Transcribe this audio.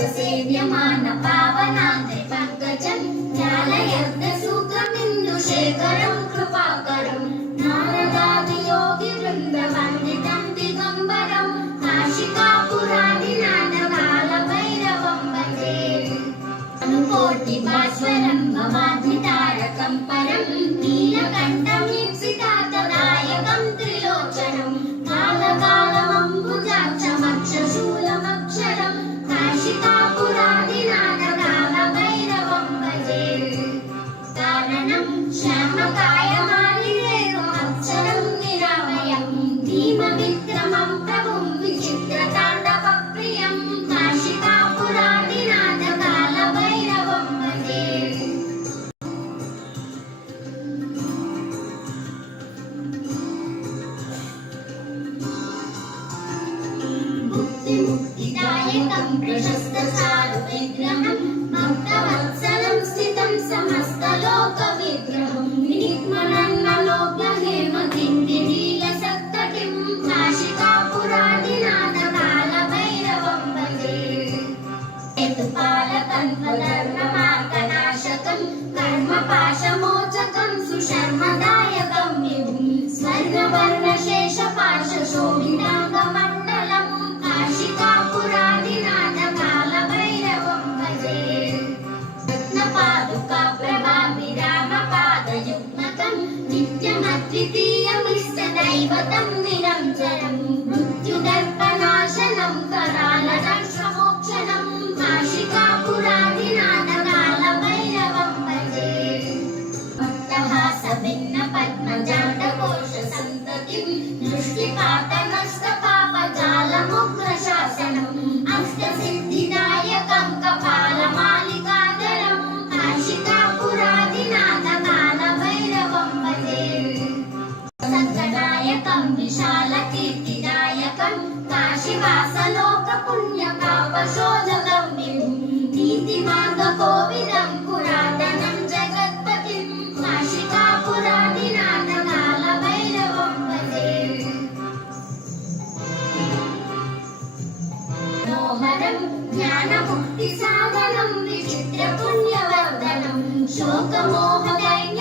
सेव्यमान पावनाद्रि पंकजं ज्ञानयज्ञसूत्रमिन्दुशेखरं कृपाकरं नारदादि योगी वृन्दवन्दितं दिगम्बरं काशिकापुरादिनाथ कालभैरवं भजे अनुकोटिभास्वरं भवाब्धितारकं परं नीलकण्ठं ईप्सितार्थदायकं त्रिलोचनं कालकालमम्बुजाक्षमक्षशूलमक्षरं काशिकापुरादिनाथ कालभैरवं भजे कारणं श्यामकायमालिरेणुमक्षरं निरामयं भीमविक्रमं प्रभुं विचित्रताण्डवप्रियं काशिकापुरादिनाथ कालभैरवं भजे मुक्तिदायकं प्रशस्तचारुविग्रहं भक्तवत्सलं स्थितं समस्तलोकविग्रहं निग्मनन्नलोकहेमकिङ्किणीलसत्तटिं काशिकापुरादिनाथ कालभैरवं भजे हेतुपालकल्पधर्ममार्गनाशकं कर्मपाशमोचकं सुशर्मदायकं विभुं स्वर्णवर्णशेषपाशशोभिताङ्गमण्डलं काशिकापुरादिनाथ कालभैरवं भजे रत्नपादुका प्रभाभिरामपादयुग्मकं नित्यमद्वितीयमिष्टदैवतं निरञ्जनं मृत्युदर्पनाशनं करालदंशमोक्षणं काशिकापुरादिनाथ कालभैरवं भजे भक्तहासभिन्नपद्मजाण्डकोशसन्ततिं दृष्टिपातनष्टपापजालमुग्रशासनम् अष्टसिद्धिदायकं कपालमालिकाधरं काशिकापुरादिनाथ कालभैरवं भजे सद्गदायकं विशालकीर्तिदायकं काशीवासलोकपुण्यपापशोधकं विभुं नीतिमार्गकोविदं पुरातनं जगत्पतिं काशिकापुरादिनाथ कालभैरवं भजे मनोहरं ज्ञानमुक्तिसाधनं विचित्रपुण्यवर्धनं शोकमोहदैन्य